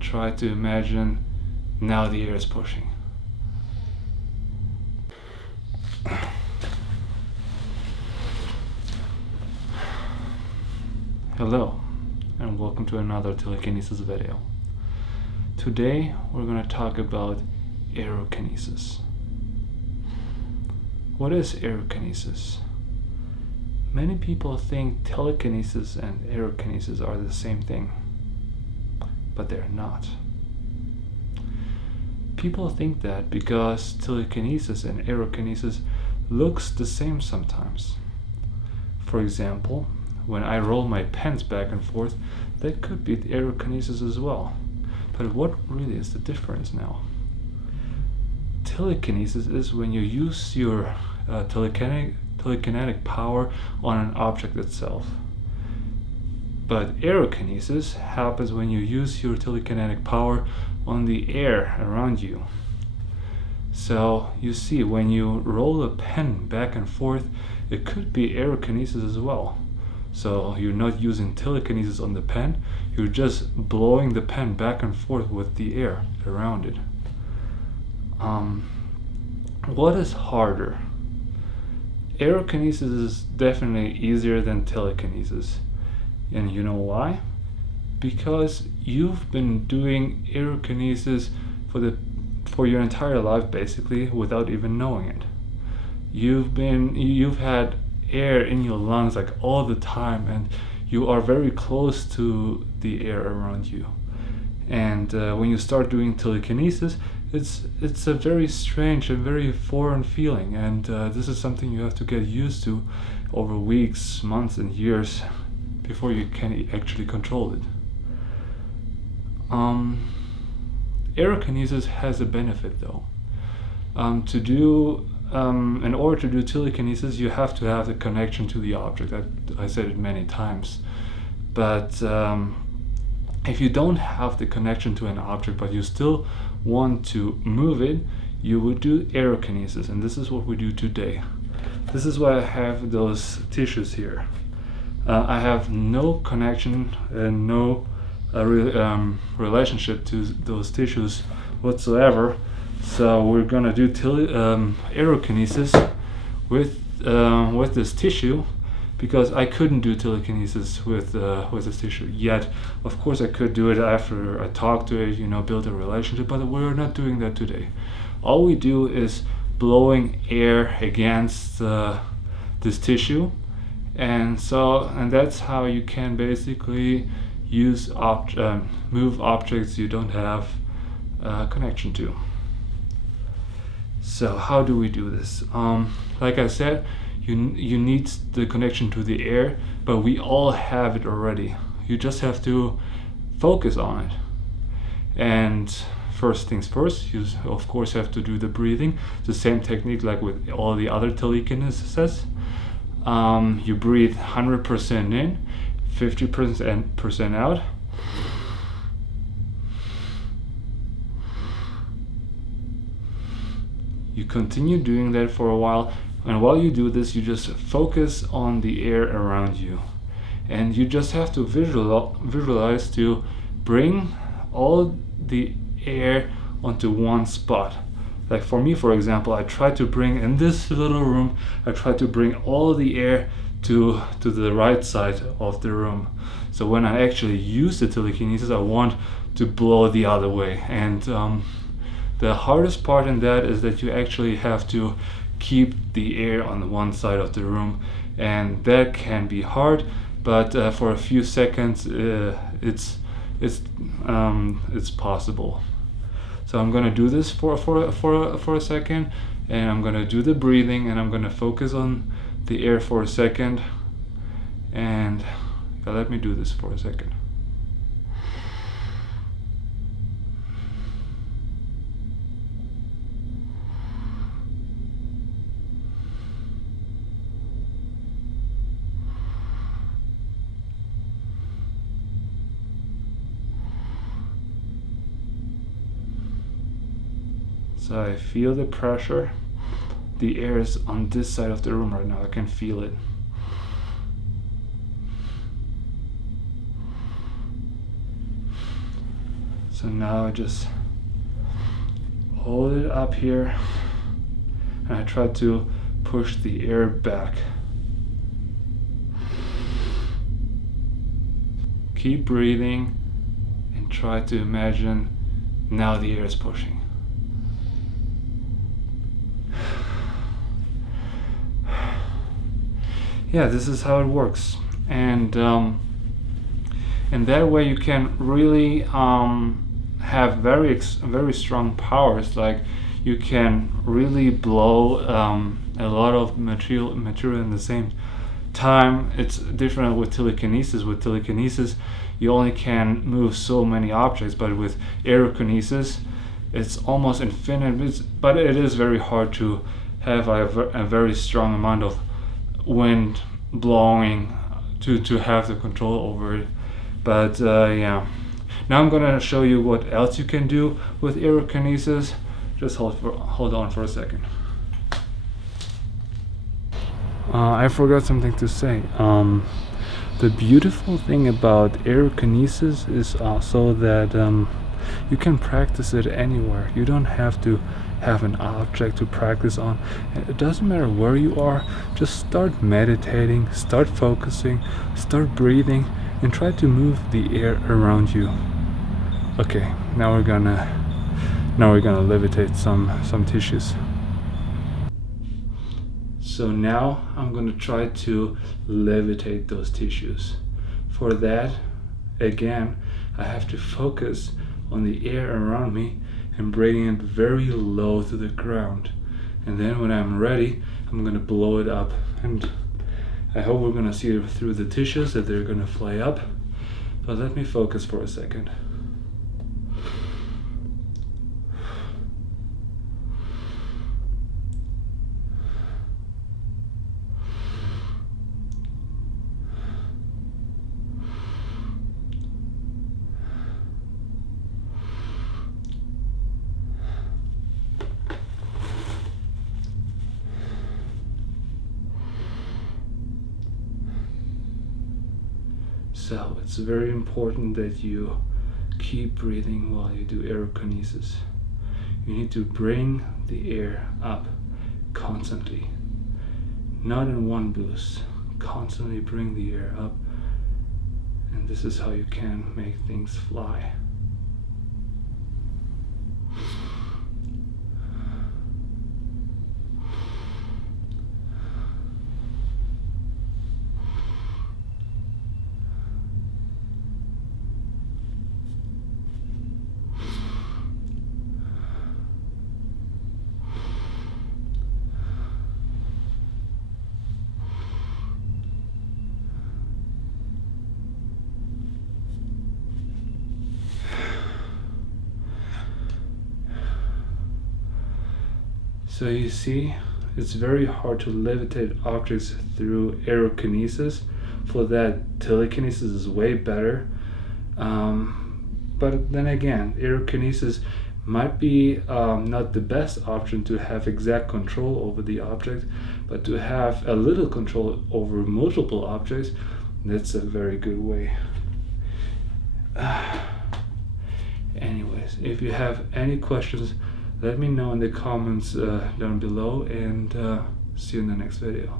try to imagine now the air is pushing. Hello, and welcome to another Telekinesis video. Today we're going to talk about Aerokinesis. What is Aerokinesis? Many people think Telekinesis and Aerokinesis are the same thing, but they're not. People think that because Telekinesis and Aerokinesis looks the same sometimes. For example, when I roll my pens back and forth, that could be Aerokinesis as well. But what really is the difference now? Telekinesis is when you use your telekinetic power on an object itself. But Aerokinesis happens when you use your telekinetic power on the air around you. So you see, when you roll a pen back and forth, it could be Aerokinesis as well. So you're not using telekinesis on the pen, you're just blowing the pen back and forth with the air around it. What is harder? Aerokinesis is definitely easier than telekinesis. And you know why? Because you've been doing Aerokinesis for your entire life basically without even knowing it. You've had air in your lungs like all the time, and you are very close to the air around you. And when you start doing telekinesis, it's a very strange and very foreign feeling, and this is something you have to get used to over weeks, months and years before you can actually control it. Aerokinesis has a benefit though. In order to do telekinesis, you have to have the connection to the object. I said it many times. But if you don't have the connection to an object, but you still want to move it, you would do Aerokinesis, and this is what we do today. This is why I have those tissues here. I have no connection and no relationship to those tissues whatsoever. So we're gonna do Aerokinesis with this tissue, because I couldn't do telekinesis with this tissue yet. Of course I could do it after I talk to it, build a relationship, but we're not doing that today. All we do is blowing air against this tissue, and that's how you can basically use move objects you don't have connection to. So how do we do this? Like I said, you need the connection to the air, but we all have it already. You just have to focus on it. And first things first, you of course have to do the breathing, the same technique like with all the other telekinesis. You breathe 100% in, 50% out. You continue doing that for a while, and while you do this, you just focus on the air around you, and you just have to visualize to bring all the air onto one spot. Like for me, for example, I try to bring in this little room, I try to bring all the air to the right side of the room. So when I actually use the telekinesis, I want to blow the other way. And the hardest part in that is that you actually have to keep the air on one side of the room, and that can be hard. But for a few seconds, it's possible. So I'm gonna do this for a second, and I'm gonna do the breathing, and I'm gonna focus on the air for a second, and let me do this for a second. So I feel the pressure. The air is on this side of the room right now. I can feel it. So now I just hold it up here and I try to push the air back. Keep breathing and try to imagine now the air is pushing. Yeah, this is how it works, and that way you can really have very strong powers. Like you can really blow a lot of material in the same time. It's different with telekinesis. With telekinesis, you only can move so many objects, but with aerokinesis, it's almost infinite. But it is very hard to have a very strong amount of wind blowing to have the control over it. But yeah, now I'm gonna show you what else you can do with aerokinesis. Just hold on for a second. I forgot something to say. The beautiful thing about aerokinesis is also that you can practice it anywhere. You don't have to have an object to practice on. It doesn't matter where you are. Just start meditating, start focusing, start breathing, and try to move the air around you. Okay, now we're gonna levitate some tissues. So now I'm going to try to levitate those tissues. For that, again, I have to focus on the air around me and bringing it very low to the ground. And then when I'm ready, I'm going to blow it up. And I hope we're going to see it through the tissues, that they're going to fly up. But let me focus for a second. So it's very important that you keep breathing while you do aerokinesis. You need to bring the air up constantly, not in one boost. Constantly bring the air up, and this is how you can make things fly. So you see, it's very hard to levitate objects through aerokinesis. For that, telekinesis is way better. But then again, aerokinesis might be not the best option to have exact control over the object, but to have a little control over multiple objects, that's a very good way. Anyways, if you have any questions, let me know in the comments down below, and see you in the next video.